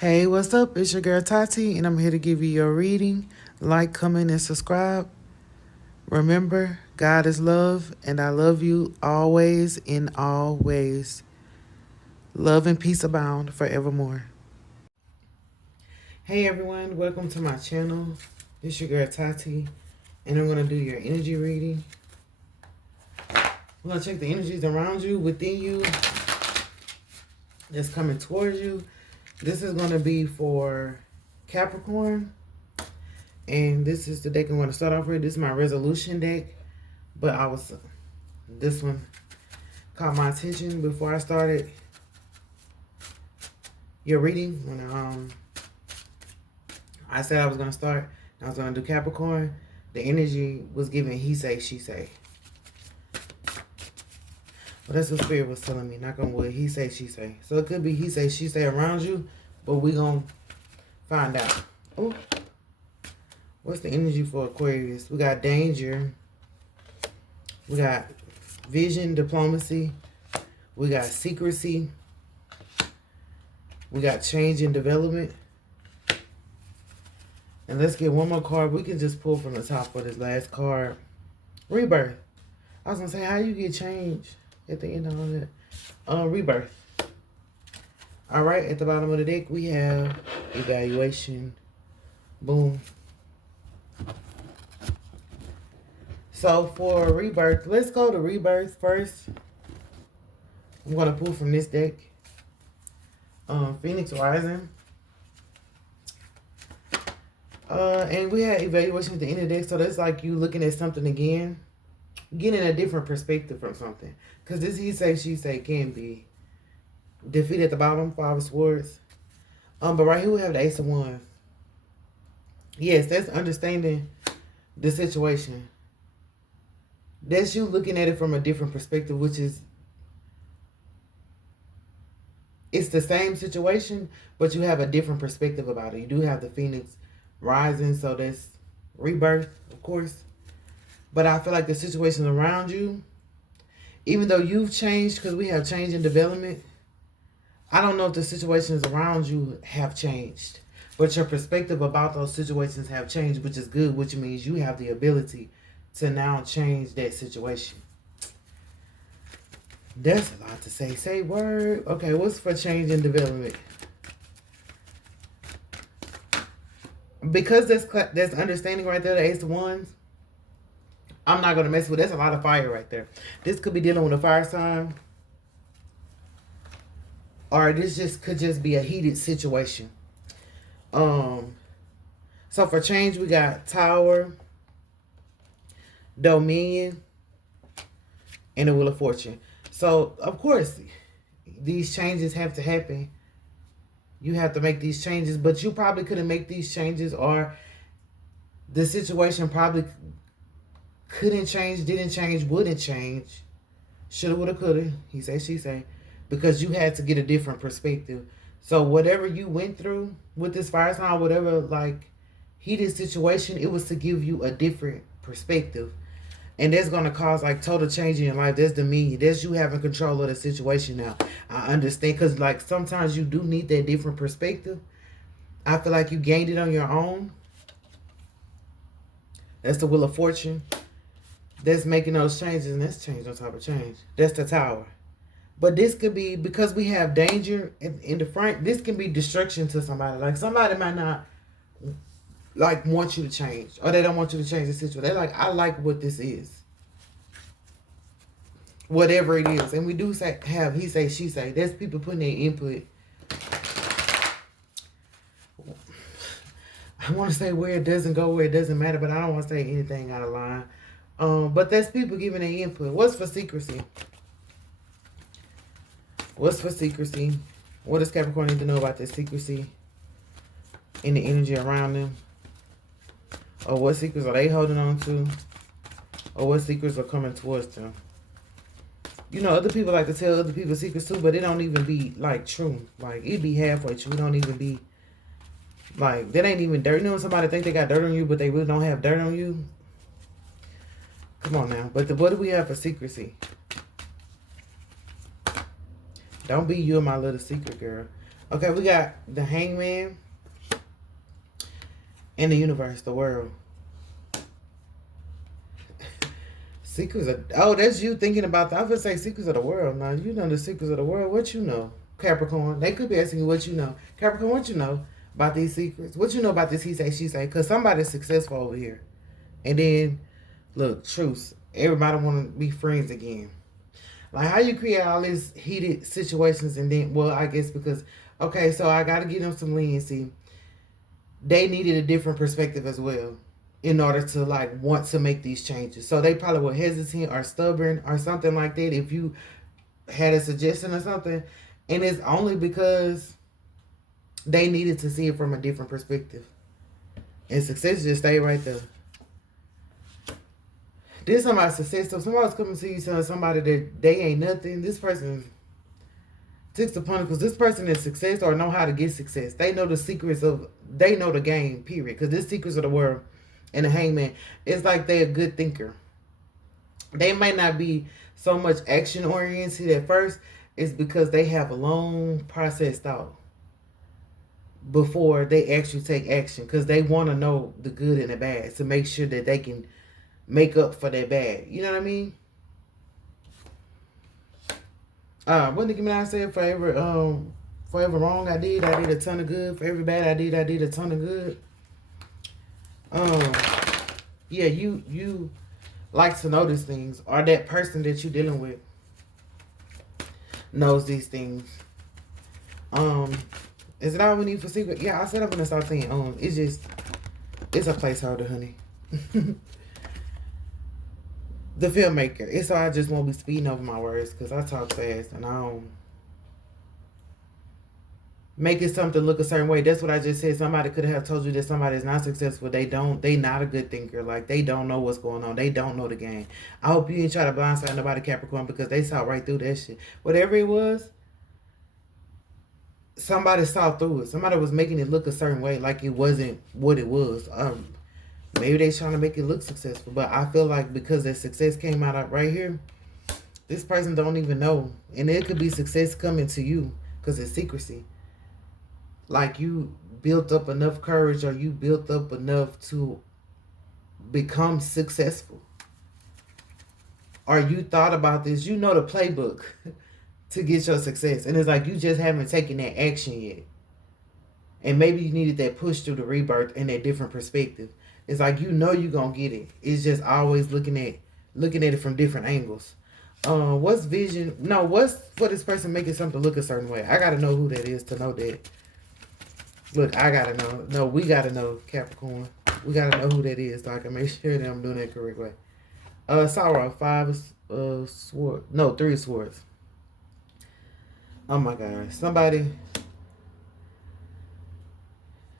Hey, what's up? It's your girl Tati, and I'm here to give you your reading. Like, comment, and subscribe. Remember, God is love, and I love you always in all ways. Love and peace abound forevermore. Hey everyone, welcome to my channel. It's your girl Tati, and I'm going to do your energy reading. We're going to check the energies around you, within you, that's coming towards you. This is going to be for Capricorn. And this is the deck I'm going to start off with. This is my resolution deck. But this one caught my attention before I started your reading. When I said I was going to start, I was going to do Capricorn. The energy was giving he say, she say. Well, that's what Spirit was telling me. Knock on wood, he say, she say. So it could be he say, she say around you. But we going to find out. Oh. What's the energy for Aquarius? We got danger. We got vision, diplomacy. We got secrecy. We got change and development. And let's get one more card. We can just pull from the top for this last card. Rebirth. I was going to say, how you get change at the end of all that? Rebirth. All right, at the bottom of the deck, we have evaluation. Boom. So for rebirth, let's go to rebirth first. I'm going to pull from this deck. Phoenix Rising. And we had evaluation at the end of the deck. So that's like you looking at something again. Getting a different perspective from something. Because this he say, she say can be. Defeat at the bottom, 5 of Swords. But right here we have the Ace of Wands. Yes, that's understanding the situation. That's you looking at it from a different perspective, which is, it's the same situation, but you have a different perspective about it. You do have the Phoenix rising, so that's rebirth, of course. But I feel like the situations around you, even though you've changed, because we have change and development, I don't know if the situations around you have changed. But your perspective about those situations have changed, which is good, which means you have the ability to now change that situation. That's a lot to say. Say word. Okay, what's for change and development? Because that's understanding right there, the Ace of Wands, I'm not going to mess with. That's a lot of fire right there. This could be dealing with a fire sign. Or this just could just be a heated situation. So for change, we got Tower, Dominion, and the Wheel of Fortune. So, of course, these changes have to happen. You have to make these changes, but you probably couldn't make these changes, or the situation probably couldn't change, didn't change, wouldn't change. Shoulda, woulda, coulda. He say, she say. Because you had to get a different perspective. So whatever you went through with this fire sign, whatever like heated situation, it was to give you a different perspective. And that's going to cause like total change in your life. That's dominion. That's you having control of the situation now. I understand, because like sometimes you do need that different perspective. I feel like you gained it on your own. That's the Wheel of Fortune. That's making those changes, and that's change on top of change. That's the Tower. But this could be, because we have danger in the front, this can be destruction to somebody. Like somebody might not like want you to change, or they don't want you to change the situation. They're like, I like what this is, whatever it is. And we do say have he say, she say. That's people putting their input. I want to say where it doesn't go, where it doesn't matter, but I don't want to say anything out of line. But that's people giving their input. What's for secrecy? What's for secrecy? What does Capricorn need to know about this secrecy and the energy around them? Or what secrets are they holding on to? Or what secrets are coming towards them? You know, other people like to tell other people secrets too, but it don't even be, like, true. Like, it be halfway true. It don't even be, like, that ain't even dirt. You know when somebody think they got dirt on you, but they really don't have dirt on you? Come on now. But what do we have for secrecy? Don't be you and my little secret, girl. Okay, we got the Hangman and the universe, the world. Secrets of, oh, that's you thinking about that. I would say secrets of the world. Now, you know the secrets of the world. What you know? Capricorn. They could be asking you what you know. Capricorn, what you know about these secrets? What you know about this he say, she say? Because somebody's successful over here. And then, look, truce. Everybody want to be friends again. Like, how you create all these heated situations and then, well, I guess because, okay, so I got to give them some leniency. They needed a different perspective as well in order to, like, want to make these changes. So they probably were hesitant or stubborn or something like that if you had a suggestion or something. And it's only because they needed to see it from a different perspective. And success just stayed right there. This somebody's success. So if somebody's coming to you telling somebody that they ain't nothing, this person Six of Pentacles. This person is success or know how to get success. They know the secrets of, they know the game, period. Because this secrets of the world and the Hangman, it's like they're a good thinker. They might not be so much action oriented at first. It's because they have a long process thought before they actually take action. Because they want to know the good and the bad to make sure that they can make up for their bad. You know what I mean? What Nicki Minaj said, for every wrong I did a ton of good. For every bad I did a ton of good. Yeah, you like to notice things, or that person that you're dealing with knows these things. Is it all we need for secret? Yeah, I said I'm gonna start saying, it's a placeholder, honey. The filmmaker. It's so I just won't be speeding over my words because I talk fast and I don't make it something look a certain way. That's what I just said. Somebody could have told you that somebody is not successful. They not a good thinker. Like, they don't know what's going on. They don't know the game. I hope you didn't try to blindside nobody, Capricorn, because they saw right through that shit. Whatever it was, somebody saw through it. Somebody was making it look a certain way, like it wasn't what it was. Maybe they trying to make it look successful, but I feel like because that success came out right here, this person don't even know. And it could be success coming to you because it's secrecy. Like, you built up enough courage or you built up enough to become successful. Or you thought about this. You know the playbook to get your success. And it's like you just haven't taken that action yet. And maybe you needed that push through the rebirth and that different perspective. It's like you know you're gonna get it. It's just always looking at it from different angles. What's vision? No, what's for this person making something look a certain way? I gotta know who that is to know that. Look, I gotta know. No, we gotta know, Capricorn. We gotta know who that is so I can make sure that I'm doing that correct way. Sorrow, 5 swords. No, 3 swords. Oh my God. Somebody.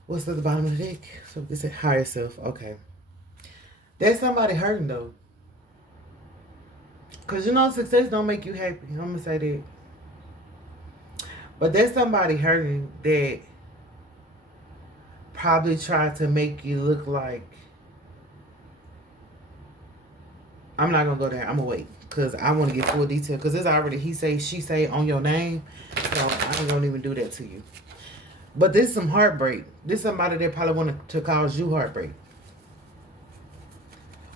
What's at the bottom of the deck? So they said higher self. Okay. That's somebody hurting though. Cause you know success don't make you happy. I'm gonna say that. But there's somebody hurting that probably tried to make you look like. I'm not gonna go there. I'm gonna wait. Cause I want to get full detail. Cause it's already he say, she say on your name. So I ain't gonna even do that to you. But this is some heartbreak. This is somebody that probably wanted to cause you heartbreak.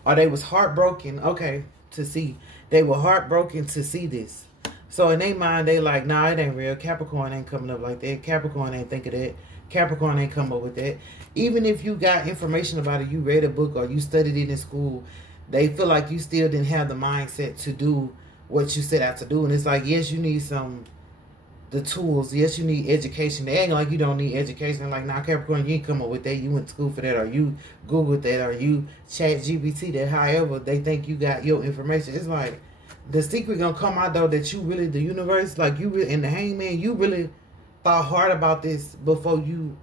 Or they was heartbroken, okay, to see. They were heartbroken to see this. So in their mind, they like, nah, it ain't real. Capricorn ain't coming up like that. Capricorn ain't think of that. Capricorn ain't come up with that. Even if you got information about it, you read a book or you studied it in school, they feel like you still didn't have the mindset to do what you set out to do. And it's like, yes, you need the tools. Yes, you need education. They ain't like you don't need education. Like, nah, Capricorn, you ain't come up with that. You went to school for that, or you Googled that, or you chat GPT that. However, they think you got your information. It's like the secret gonna come out though that you really, the universe, like you really, in the Hangman, you really thought hard about this before you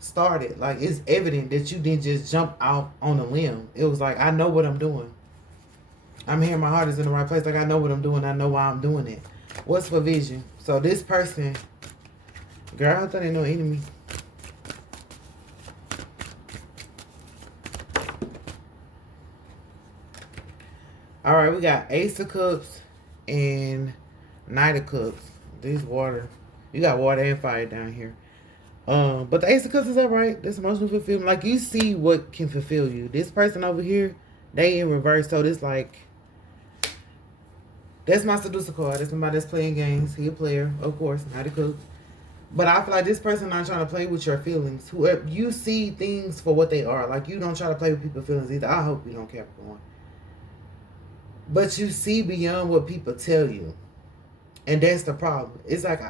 started. Like, it's evident that you didn't just jump out on a limb. It was like, I know what I'm doing. I'm here. My heart is in the right place. Like, I know what I'm doing. I know why I'm doing it. What's for vision? So this person, girl, I thought they no enemy. All right, we got Ace of Cups and Knight of Cups. This water, you got water and fire down here. But the Ace of Cups is alright. This emotional fulfillment. Like, you see what can fulfill you. This person over here, they in reverse. So this like, that's my seducer card. That's somebody that's playing games. He a player, of course, not a cook. But I feel like this person not trying to play with your feelings. Whoever you see things for what they are. Like, you don't try to play with people's feelings either. I hope you don't, Capricorn. But you see beyond what people tell you. And that's the problem. It's like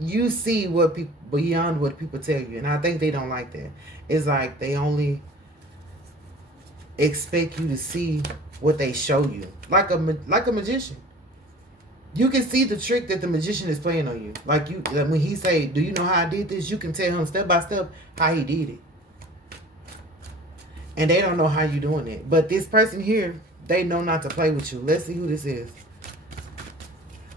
you see what people beyond what people tell you, and I think they don't like that. It's like they only expect you to see what they show you, like a magician. You can see the trick that the magician is playing on you. Like, when he say, "Do you know how I did this?" You can tell him step by step how he did it, and they don't know how you doing it. But this person here, they know not to play with you. Let's see who this is.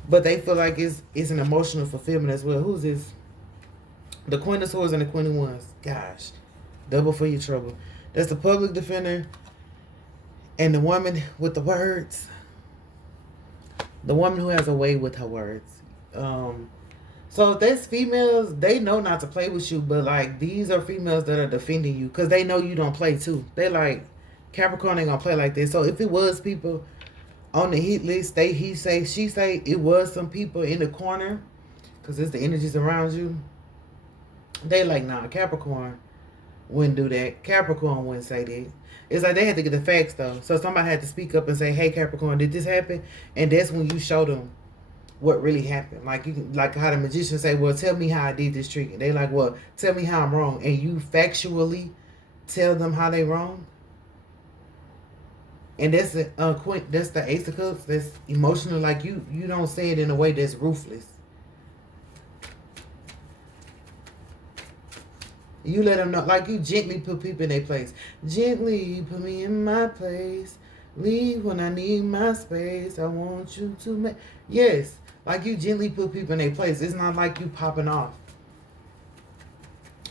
But they feel like it's an emotional fulfillment as well. Who's this? The Queen of Swords and the Queen of Wands. Gosh, double for your trouble. That's the public defender and the woman with the words. The woman who has a way with her words. So if that's females, they know not to play with you. But like, these are females that are defending you because they know you don't play too. They like, Capricorn ain't gonna play like this. So if it was people on the hit list, he say, she say, it was some people in the corner, because it's the energies around you. They like, nah, Capricorn wouldn't do that. Capricorn wouldn't say that. It's like they had to get the facts though. So somebody had to speak up and say, "Hey, Capricorn, did this happen?" And that's when you show them what really happened. Like, you can, like how the magician say, "Well, tell me how I did this trick." And they like, "Well, tell me how I'm wrong." And you factually tell them how they wrong. And that's the Ace of Cups. That's emotional. Like, you don't say it in a way that's ruthless. You let them know, like, you gently put people in their place. Gently put me in my place. Leave when I need my space. I want you to make. Yes, like, you gently put people in their place. It's not like you popping off.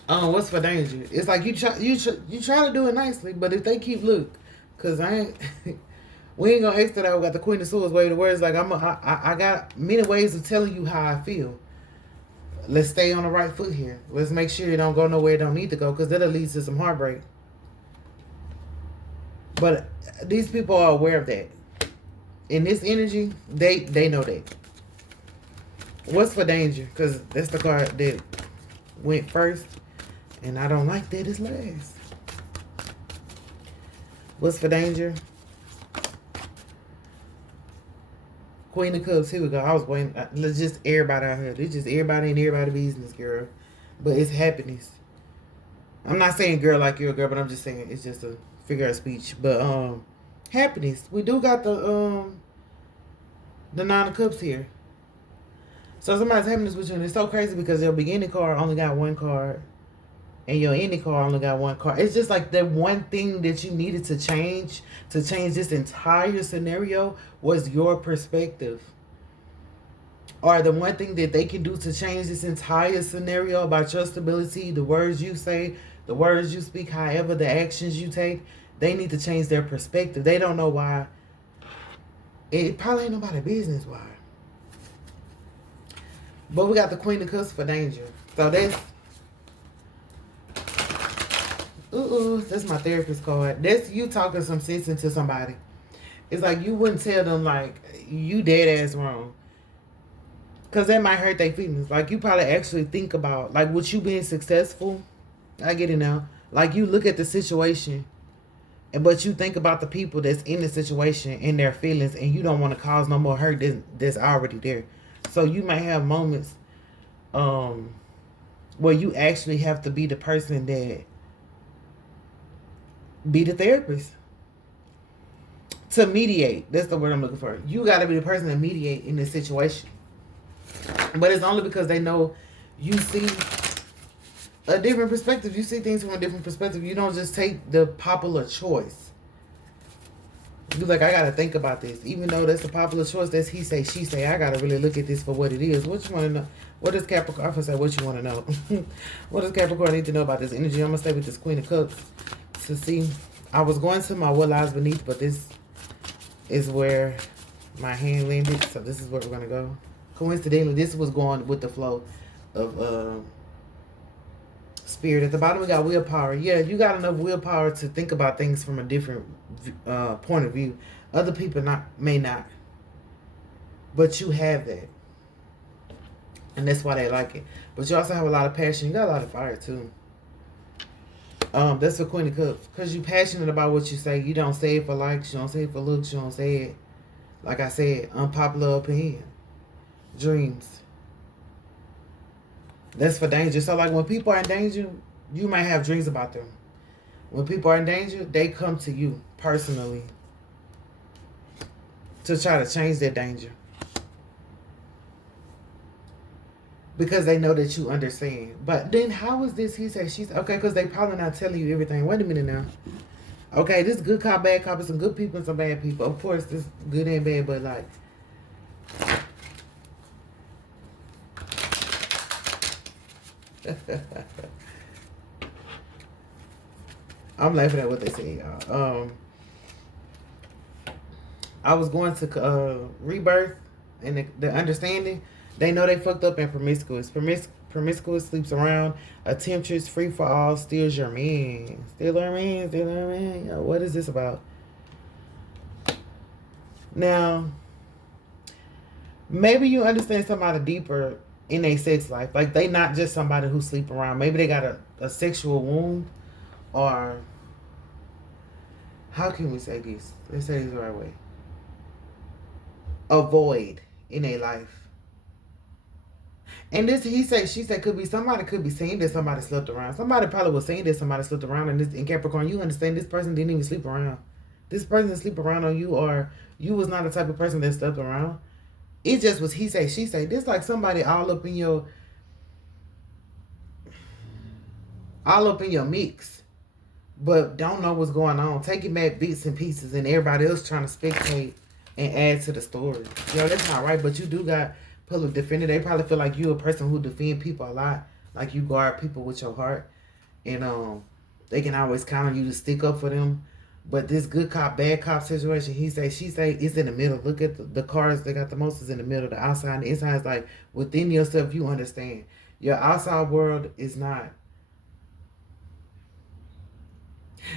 What's for danger? It's like you try to do it nicely, but if they keep cause we ain't gonna extra that. We got the Queen of Swords way to words. Like, I got many ways of telling you how I feel. Let's stay on the right foot here. Let's make sure you don't go nowhere you don't need to go, because that'll lead to some heartbreak. But these people are aware of that. In this energy, they know that. What's for danger? Because that's the card that went first, and I don't like that it's last. What's for danger? Queen of Cups, here we go. I was waiting. Let's just everybody out here. It's just everybody and everybody business, girl. But it's happiness. I'm not saying girl like you're a girl, but I'm just saying it's just a figure of speech. But happiness. We do got the Nine of Cups here. So somebody's happiness with you, and it's so crazy because your beginning card only got one card, and your ending card only got one card. It's just like the one thing that you needed to change this entire scenario was your perspective. Or the one thing that they can do to change this entire scenario about your stability, the words you say, the words you speak, however, the actions you take, they need to change their perspective. They don't know why. It probably ain't nobody's business why. But we got the Queen of Cups for danger. So that's... that's my therapist card. That's you talking some sense into somebody. It's like you wouldn't tell them, like, you dead ass wrong. Because that might hurt their feelings. Like, you probably actually think about, like, with you being successful. I get it now. Like, you look at the situation, but you think about the people that's in the situation and their feelings, and you don't want to cause no more hurt that's already there. So you might have moments where you actually have to be the person that be the therapist to mediate. That's the word I'm looking for. You got to be the person to mediate in this situation. But it's only because they know you see a different perspective. You see things from a different perspective. You don't just take the popular choice. You're like, I got to think about this. Even though that's a popular choice, that's he say, she say, I got to really look at this for what it is. What you want to know? What does Capricorn... I say what you want to know. What does Capricorn need to know about this energy? I'm going to stay with this Queen of Cups to see. I was going to my What Lies Beneath, but this is where my hand landed. So this is where we're going to go. Coincidentally, this was going with the flow of spirit. At the bottom, we got willpower. Yeah, you got enough willpower to think about things from a different point of view. Other people may not, but you have that, and that's why they like it. But you also have a lot of passion. You got a lot of fire too. That's the Queen of Cups, because you're passionate about what you say. You don't say it for likes. You don't say it for looks. You don't say it, like I said, unpopular opinion. Dreams. That's for danger. So like when people are in danger, you might have dreams about them. When people are in danger, they come to you personally to try to change their danger. Because they know that you understand. But then how is this he said she's okay, because they probably not telling you everything. Wait a minute now. Okay, this good cop, bad cop, and some good people and some bad people. Of course, this good and bad, but like I'm laughing at what they say, y'all. I was going to Rebirth and the understanding. They know they fucked up and promiscuous. Promiscuous, sleeps around, a temptress, free for all, steals your man. Steal our man, steal our man. Yo, what is this about? Now, maybe you understand somebody deeper in their sex life. Like they not just somebody who sleep around. Maybe they got a sexual wound, or how can we say this? Let's say this the right way. A void in their life. And this, he said, she said, could be somebody could be saying that somebody slept around. Somebody probably was saying that somebody slept around. And this in Capricorn, you understand this person didn't even sleep around. This person didn't sleep around on you, or you was not the type of person that slept around. It just was he say, she say. This like somebody all up in your mix, but don't know what's going on. Taking back bits and pieces, and everybody else trying to spectate and add to the story. Yo, that's not right. But you do got public defender. They probably feel like you a person who defend people a lot, like you guard people with your heart, and they can always count on you to stick up for them. But this good cop, bad cop situation, he say, she say, it's in the middle. Look at the cards they got the most is in the middle. The outside and the inside is like within yourself. You understand your outside world is not.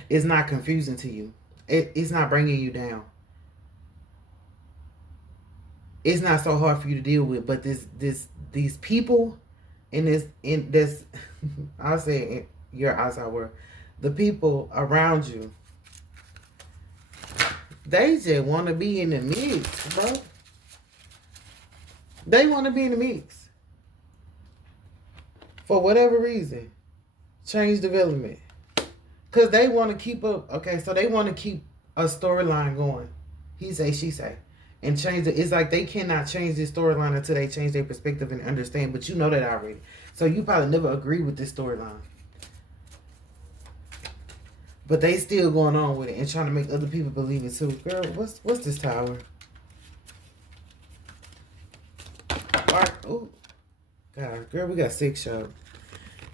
It's not confusing to you. It's not bringing you down. It's not so hard for you to deal with, but these people in this I'll say your outside world, the people around you, they just want to be in the mix, bro. They want to be in the mix for whatever reason. Change development, because they want to keep up. Okay, so they want to keep a storyline going. He say, she say. And change it. It's like they cannot change this storyline until they change their perspective and understand. But you know that already. So you probably never agree with this storyline. But they still going on with it and trying to make other people believe it too. Girl, what's this tower? Oh, God, girl, we got 6 shows.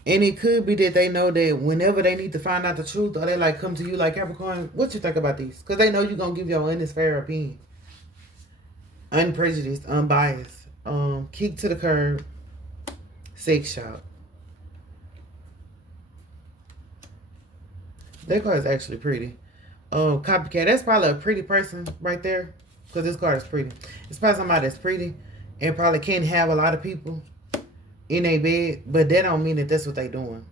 And it could be that they know that whenever they need to find out the truth, or they like come to you like Capricorn, what you think about these? Because they know you're going to give your honest, fair opinion. Unprejudiced, unbiased. Kick to the curb. Sex shop. That card is actually pretty. Copycat. That's probably a pretty person right there. Because this card is pretty. It's probably somebody that's pretty and probably can't have a lot of people in a bed. But that don't mean that that's what they doing.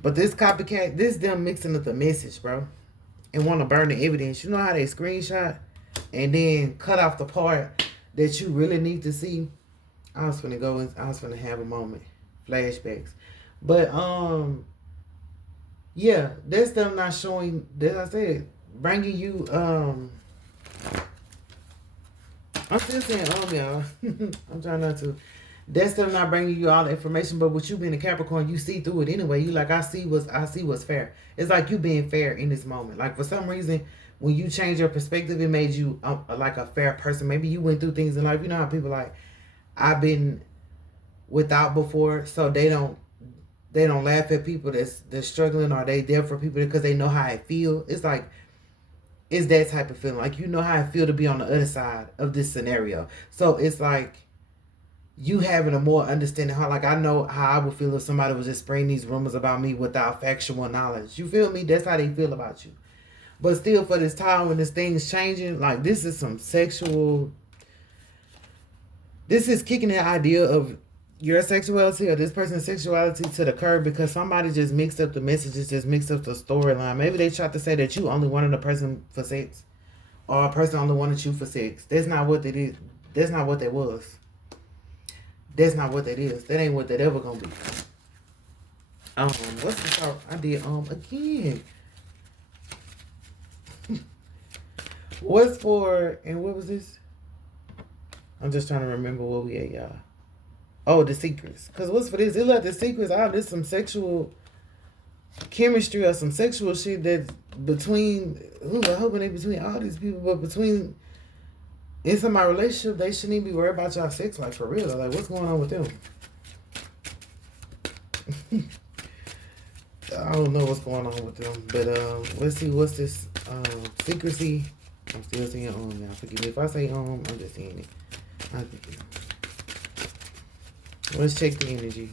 But this copycat, this them mixing up the message, bro. And want to burn the evidence. You know how they screenshot? And then cut off the part that you really need to see. I was finna have a moment. Flashbacks. But, yeah, that's them not showing, as I said, bringing you, I'm still saying, y'all. I'm trying not to. That's them not bringing you all the information, but with you being a Capricorn, you see through it anyway. You like, I see what's fair. It's like you being fair in this moment. Like, for some reason, when you change your perspective, it made you like a fair person. Maybe you went through things in life. You know how people like, I've been without before, so they don't laugh at people that's struggling, or they there for people because they know how I feel. It's like, it's that type of feeling. Like, you know how I feel to be on the other side of this scenario. So it's like, you having a more understanding heart. Like, I know how I would feel if somebody was just spreading these rumors about me without factual knowledge. You feel me? That's how they feel about you. But still, for this time when this thing's changing, like, this is some sexual. This is kicking the idea of your sexuality or this person's sexuality to the curb because somebody just mixed up the messages, just mixed up the storyline. Maybe they tried to say that you only wanted a person for sex, or a person only wanted you for sex. That's not what it is. That's not what that was. That's not what that is. That ain't what that ever gonna be. What's the talk? I did again. What's for and what was this? I'm just trying to remember what we ate, y'all. Oh, the secrets. Cause what's for this? It let the secrets out. There's some sexual chemistry or some sexual shit that's between. Who I hoping they between all these people, but between inside my relationship, they shouldn't even be worried about y'all sex life for real. Like, what's going on with them? I don't know what's going on with them, but let's see what's this secrecy. I'm still seeing y'all. Forgive me if I say I'm just seeing it. Let's check the energy.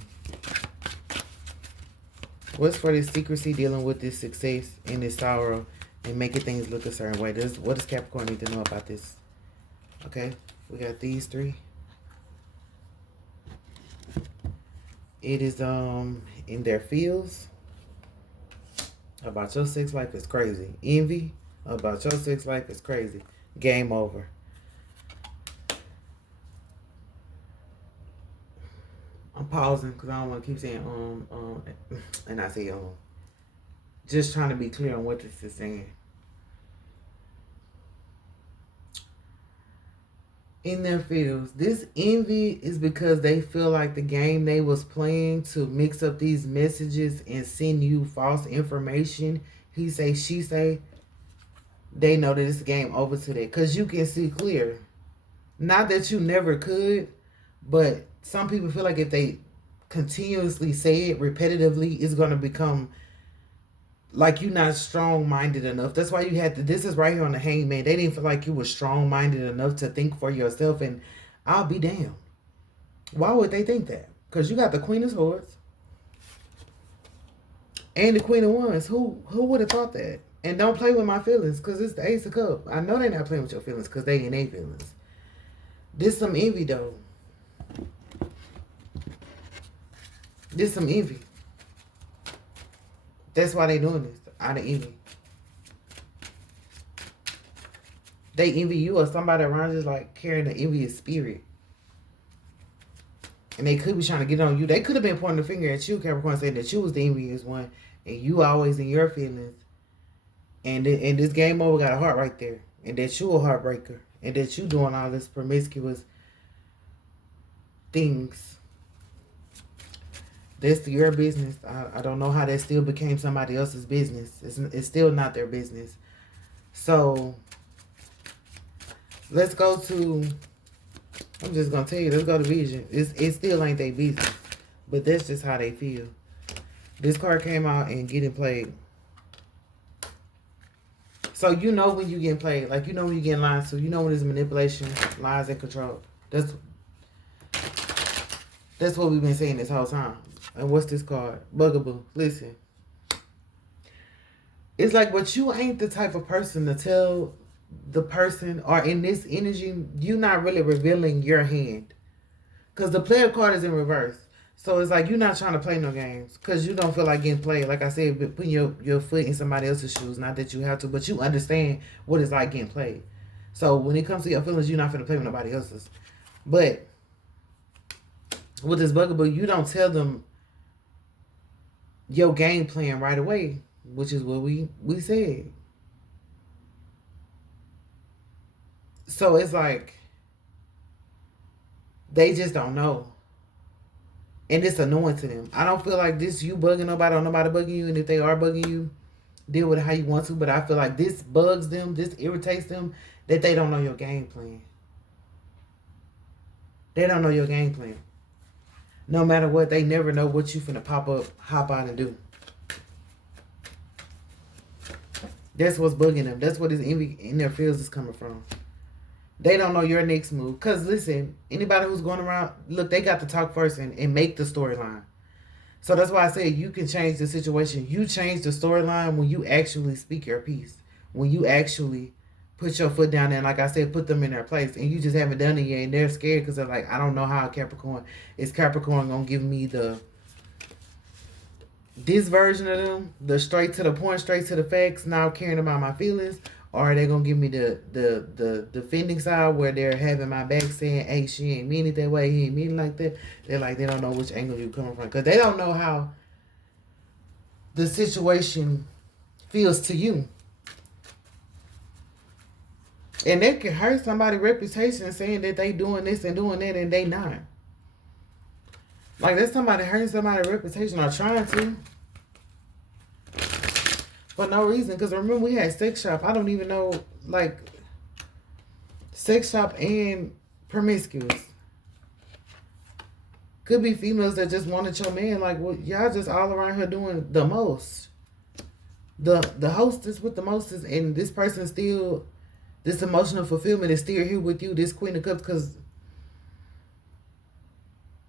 What's for this secrecy dealing with this success and this sorrow and making things look a certain way? What does Capricorn need to know about this? Okay, we got these three. It is in their feels. About your sex life is crazy. Envy about your sex life is crazy. Game over. I'm pausing because I don't want to keep saying and I say just trying to be clear on what this is saying. In their feels, this envy is because they feel like the game they was playing to mix up these messages and send you false information. He say, she say. They know that it's game over today because you can see clear. Not that you never could, but some people feel like if they continuously say it repetitively, it's going to become like you're not strong-minded enough. That's why you had to, this is right here on the Hangman. They didn't feel like you were strong-minded enough to think for yourself, and I'll be damned. Why would they think that? Because you got the Queen of Swords and the Queen of Wands. Who would have thought that? And don't play with my feelings because it's the Ace of Cups. I know they're not playing with your feelings because they in their feelings. This some envy, though. This some envy. That's why they doing this. Out of envy. They envy you or somebody around you is like carrying an envious spirit. And they could be trying to get on you. They could have been pointing the finger at you, Capricorn, saying that you was the envious one. And you always in your feelings. And this game over got a heart right there. And that you a heartbreaker. And that you doing all this promiscuous things. That's your business. I don't know how that still became somebody else's business. It's still not their business. So, let's go to, I'm just going to tell you, let's go to Vision. It still ain't their business. But that's just how they feel. This card came out and getting played. So, you know when you getting played. Like, you know when you getting lied to. You know when there's manipulation, lies, and control. That's what we've been saying this whole time. And what's this card? Bugaboo. Listen. It's like, but you ain't the type of person to tell the person, or in this energy, you're not really revealing your hand. Because the player card is in reverse. So it's like you're not trying to play no games. Because you don't feel like getting played. Like I said, putting your foot in somebody else's shoes. Not that you have to, but you understand what it's like getting played. So when it comes to your feelings, you're not going to play with nobody else's. But with this Bugaboo, you don't tell them your game plan right away, which is what we said. So it's like they just don't know. And it's annoying to them. I don't feel like this you bugging nobody or nobody bugging you. And if they are bugging you, deal with it how you want to. But I feel like this bugs them, this irritates them, that they don't know your game plan. They don't know your game plan. No matter what, they never know what you finna pop up, hop out and do. That's what's bugging them. That's what this envy in their feels is coming from. They don't know your next move. Because listen, anybody who's going around, look, they got to talk first and make the storyline. So that's why I say you can change the situation. You change the storyline when you actually speak your piece. When you actually put your foot down there and, like I said, put them in their place. And you just haven't done it yet. And they're scared because they're like, I don't know how Capricorn. Is Capricorn going to give me this version of them, the straight to the point, straight to the facts, not caring about my feelings? Or are they gonna give me the defending side where they're having my back saying, hey, she ain't mean it that way, he ain't mean it like that? They're like, they don't know which angle you're coming from. Because they don't know how the situation feels to you. And they can hurt somebody's reputation saying that they doing this and doing that and they not. Like, that's somebody hurting somebody's reputation or trying to. For no reason. Because remember, we had sex shop. I don't even know, like, sex shop and promiscuous. Could be females that just wanted your man. Like, well, y'all just all around here doing the most. The hostess with the mostest. And this person still, this emotional fulfillment is still here with you. This Queen of Cups. Because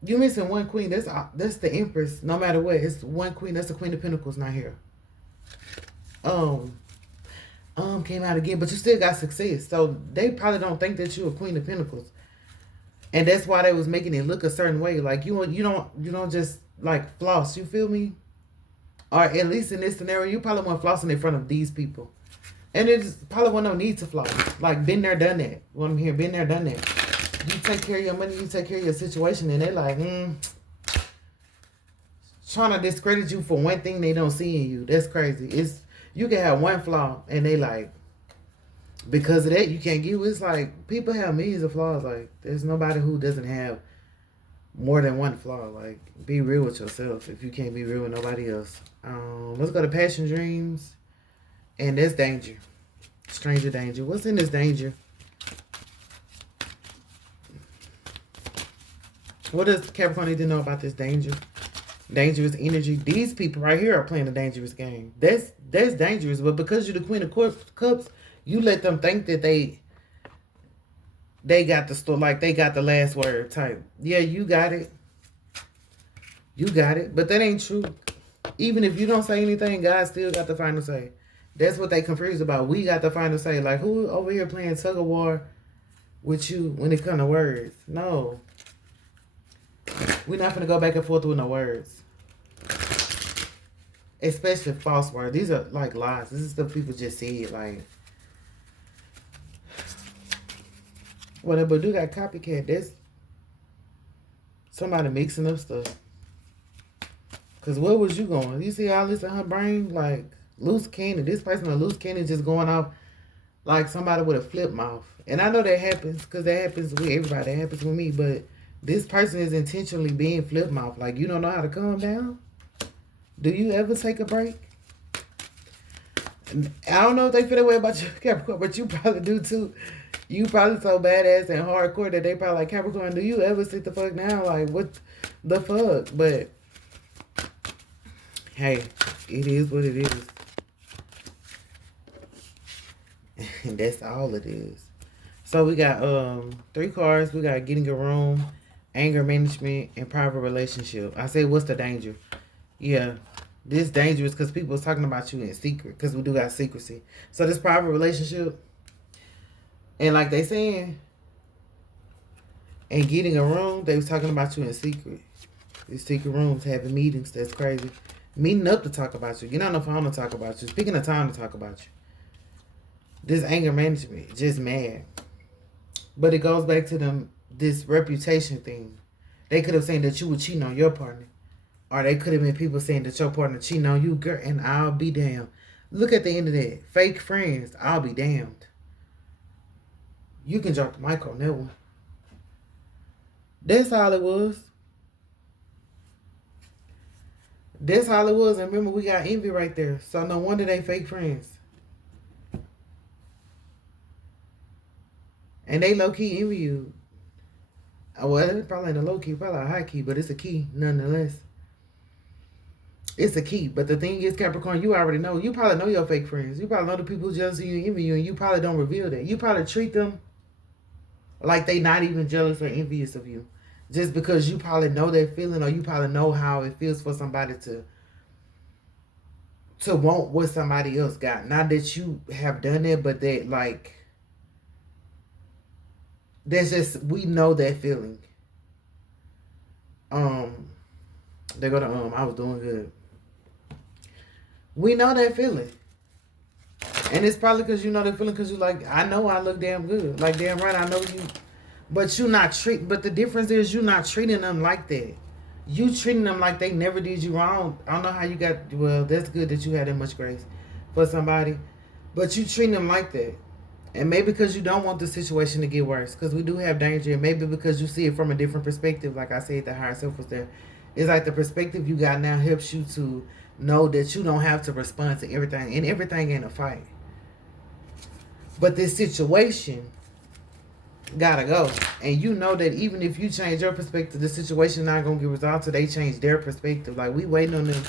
you missing one queen. That's the Empress. No matter what. It's one queen. That's the Queen of Pentacles not here. Came out again, but you still got success. So they probably don't think that you're a Queen of Pentacles, and that's why they was making it look a certain way. Like you don't just like floss. You feel me? Or at least in this scenario, you probably want flossing in front of these people, and it's probably one no need to floss. Like been there, done that. What I'm hearing, been there, done that. You take care of your money, you take care of your situation, and they're like, trying to discredit you for one thing they don't see in you. That's crazy. You can have one flaw, and they like, because of that, you can't get. It's like, people have millions of flaws. Like, there's nobody who doesn't have more than one flaw. Like, be real with yourself if you can't be real with nobody else. Let's go to passion dreams. And that's danger. Stranger danger. What's in this danger? What does Capricorn need to know about this danger? Dangerous energy. These people right here are playing a dangerous game. That's dangerous. But because you're the Queen of Cups, you let them think that they got the story, like they got the last word type. Yeah, you got it. You got it. But that ain't true. Even if you don't say anything, God still got the final say. That's what they confused about. We got the final say. Like, who over here playing tug of war with you when it comes to words? No. We're not going to go back and forth with no words. Especially false words. These are like lies. This is stuff people just say. Like, whatever. Do got copycat. That's somebody mixing up stuff. Because where was you going? You see all this in her brain? Like, loose cannon. This person with loose cannon just going off like somebody with a flip mouth. And I know that happens because that happens with everybody. That happens with me. But this person is intentionally being flip mouth. Like, you don't know how to calm down? Do you ever take a break? I don't know if they feel that way about you, Capricorn, but you probably do too. You probably so badass and hardcore that they probably like, Capricorn, do you ever sit the fuck down? Like, what the fuck? But, hey, it is what it is. And that's all it is. So we got 3 cards. We got getting a room, anger management, and private relationship. I say, what's the danger? Yeah, this dangerous because people is talking about you in secret because we do got secrecy. So this private relationship, and like they saying, and getting a room, they was talking about you in secret. These secret rooms, having meetings, that's crazy. Meeting up to talk about you. Get on the phone to talk about you. Picking a time to talk about you. This anger management, just mad. But it goes back to this reputation thing. They could have said that you were cheating on your partner. Or they could have been people saying that your partner cheating on you, girl, and I'll be damned. Look at the end of that. Fake friends, I'll be damned. You can drop the mic on that one. That's all it was. That's all it was. And remember, we got envy right there. So no wonder they fake friends. And they low-key envy you. Well, it's probably ain't a low-key, probably a high-key, but it's a key nonetheless. It's a key. But the thing is, Capricorn, you already know. You probably know your fake friends. You probably know the people who jealous of you and envy you, and you probably don't reveal that. You probably treat them Like they not even jealous or envious of you. Just because you probably know that feeling, or you probably know how it feels for somebody to want what somebody else got. Not that you have done it, but that like that's just, we know that feeling. Um they go to I was doing good. We know that feeling. And it's probably because you know that feeling, because you like, I know I look damn good. Like, damn right, I know you. But you not treat. But the difference is you not treating them like that. You treating them like they never did you wrong. I don't know how you got. Well, that's good that you had that much grace for somebody, but you treating them like that. And maybe because you don't want the situation to get worse, because we do have danger. And maybe because you see it from a different perspective. Like I said, the higher self was there. It's like the perspective you got now helps you to know that you don't have to respond to everything, and everything ain't a fight. But this situation gotta go. And you know that even if you change your perspective, the situation not gonna get resolved till they change their perspective. Like, we waiting on them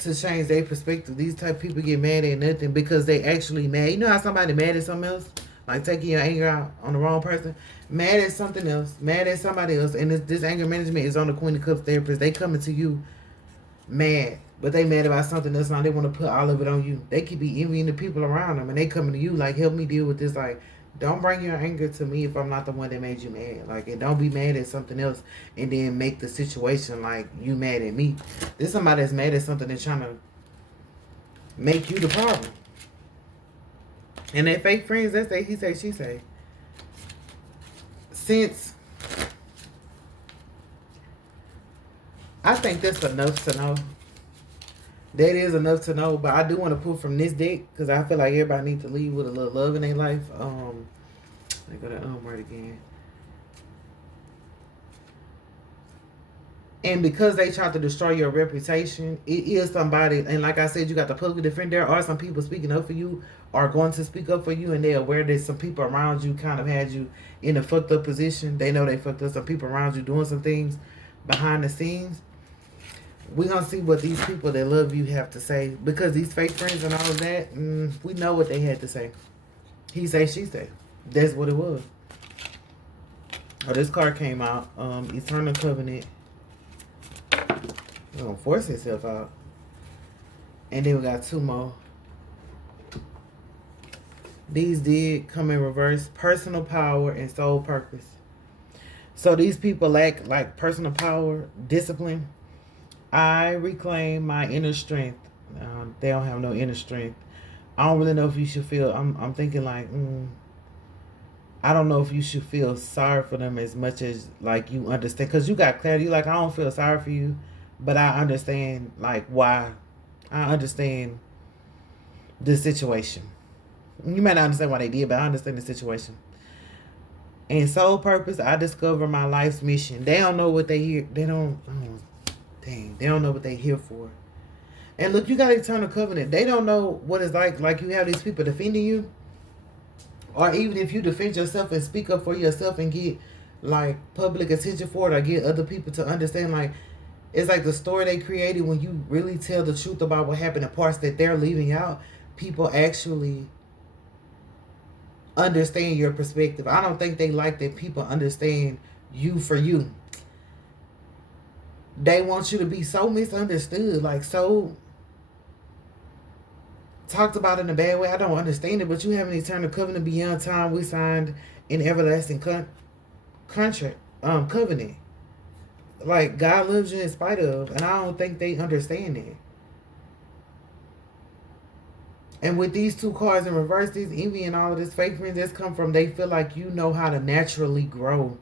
to change their perspective. These type of people get mad at nothing because they actually mad. You know how somebody mad at something else? Like taking your anger out on the wrong person? Mad at something else. Mad at somebody else. And this anger management is on the Queen of Cups therapist. They coming to you mad. But they mad about something else. Now they want to put all of it on you. They could be envying the people around them. And they coming to you like, help me deal with this. Like, don't bring your anger to me if I'm not the one that made you mad. Like, and don't be mad at something else and then make the situation like you mad at me. This somebody that's mad at something that's trying to make you the problem. And they fake friends, that's they he say, she say. Since I think that's enough to know. That is enough to know, but I do want to pull from this deck because I feel like everybody needs to leave with a little love in their life. I go to right again. And because they tried to destroy your reputation, it is somebody, and like I said, you got the public defender. There are some people speaking up for you, or going to speak up for you, and they're aware that some people around you kind of had you in a fucked up position. They know they fucked up. Some people around you doing some things behind the scenes. We're going to see what these people that love you have to say. Because these fake friends and all of that, we know what they had to say. He say, she say. That's what it was. Oh, this card came out. Eternal Covenant. It's going to force itself out. And then we got two more. These did come in reverse. Personal power and soul purpose. So these people lack like personal power, discipline. I reclaim my inner strength. They don't have no inner strength. I don't really know if you should feel. I'm thinking like, I don't know if you should feel sorry for them as much as like you understand, because you got clarity. You like, I don't feel sorry for you, but I understand like why. I understand the situation. You may not understand why they did, but I understand the situation. And soul purpose, I discover my life's mission. They don't know what they hear. They don't. They don't know what they here for. And look, you got eternal covenant. They don't know what it's like. Like, you have these people defending you. Or even if you defend yourself and speak up for yourself and get like public attention for it, or get other people to understand, like, it's like the story they created. When you really tell the truth about what happened, the parts that they're leaving out, people actually understand your perspective. I don't think they like that people understand you for you. They want you to be so misunderstood, like so talked about in a bad way. I don't understand it, but you have an eternal covenant beyond time. We signed an everlasting contract, covenant. Like, God loves you in spite of, and I don't think they understand it. And with these two cards in reverse, this envy and all of this fake friends that's come from, they feel like you know how to naturally grow.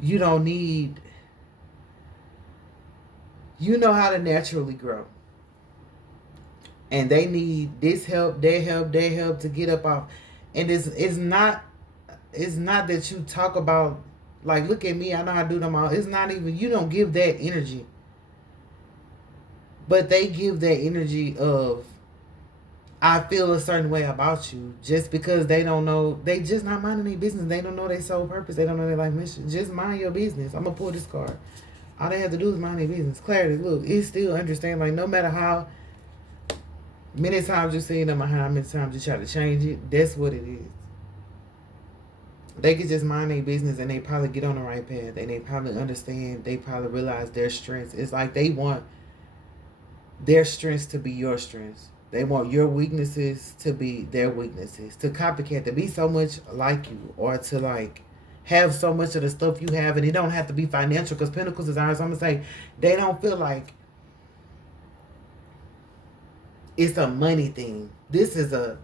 You don't need. You know how to naturally grow. And they need this help, their help to get up off. And it's not that you talk about, like, look at me, I know how to do them all. It's not even, you don't give that energy. But they give that energy of, I feel a certain way about you, just because they don't know, they just not minding their business. They don't know their sole purpose. They don't know their life mission. Just mind your business. I'm going to pull this card. All they have to do is mind their business. Clarity, look, it still understand, like, no matter how many times you see them or how many times you try to change it, that's what it is. They could just mind their business and they probably get on the right path and they probably understand, they probably realize their strengths. It's like they want their strengths to be your strengths. They want your weaknesses to be their weaknesses. To copycat, to be so much like you, or to like have so much of the stuff you have, and it don't have to be financial. Because Pentacles is ours. I'm gonna say they don't feel like it's a money thing. This is a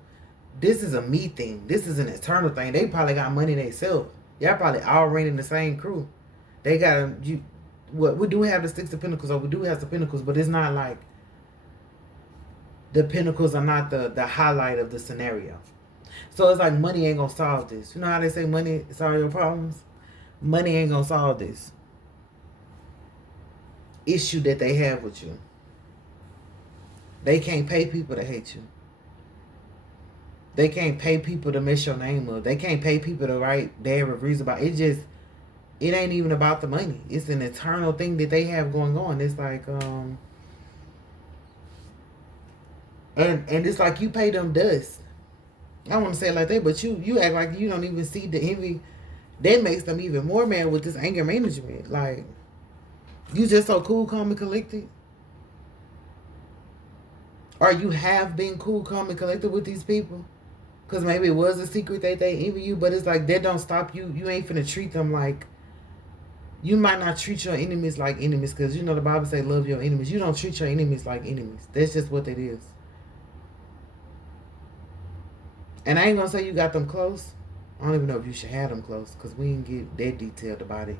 me thing. This is an eternal thing. They probably got money themselves. Y'all probably all running the same crew. They got you. What we do have the Six of Pentacles, or we do have the Pentacles, but it's not like the Pentacles are not the highlight of the scenario. So it's like money ain't gonna solve this. You know how they say money solve your problems? Money ain't gonna solve this issue that they have with you. They can't pay people to hate you. They can't pay people to mess your name up. They can't pay people to write bad reviews about it. It ain't even about the money. It's an eternal thing that they have going on. It's like and it's like you pay them dust. I don't want to say it like that, but you act like you don't even see the envy. That makes them even more mad with this anger management. Like, you just so cool, calm, and collected. Or you have been cool, calm, and collected with these people. Because maybe it was a secret that they envy you, but it's like that don't stop you. You ain't finna treat them like... You might not treat your enemies like enemies, because you know the Bible say love your enemies. You don't treat your enemies like enemies. That's just what it is. And I ain't gonna say you got them close. I don't even know if you should have them close, because we didn't get that detailed about it.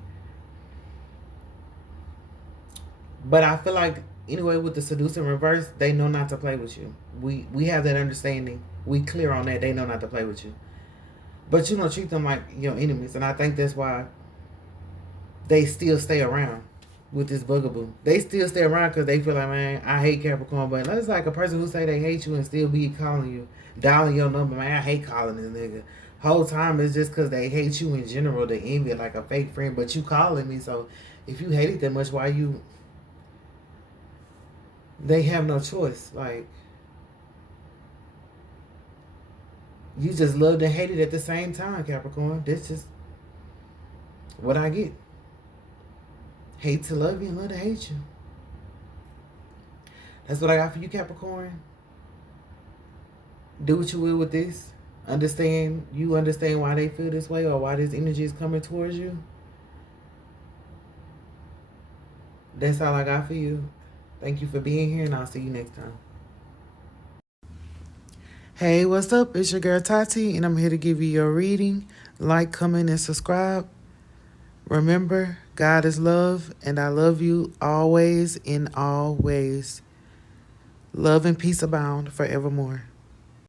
But I feel like, anyway, with the seducing reverse, they know not to play with you. We have that understanding. We clear on that. They know not to play with you. But you don't treat them like your enemies. And I think that's why they still stay around with this bugaboo. They still stay around because they feel like, man, I hate Capricorn. But that's like a person who say they hate you and still be calling you, dialing your number. Man, I hate calling this nigga. Whole time it's just because they hate you in general. They envy like a fake friend. But you calling me. So if you hate it that much, why you... They have no choice. Like, you just love and hate it at the same time, Capricorn. That's just what I get. Hate to love you and love to hate you. That's what I got for you, Capricorn. Do what you will with this. Understand why they feel this way, or why this energy is coming towards you. That's all I got for you. Thank you for being here, and I'll see you next time. Hey, what's up? It's your girl Tati, and I'm here to give you your reading. Like, comment, and subscribe. Remember, God is love, and I love you always in all ways. Love and peace abound forevermore.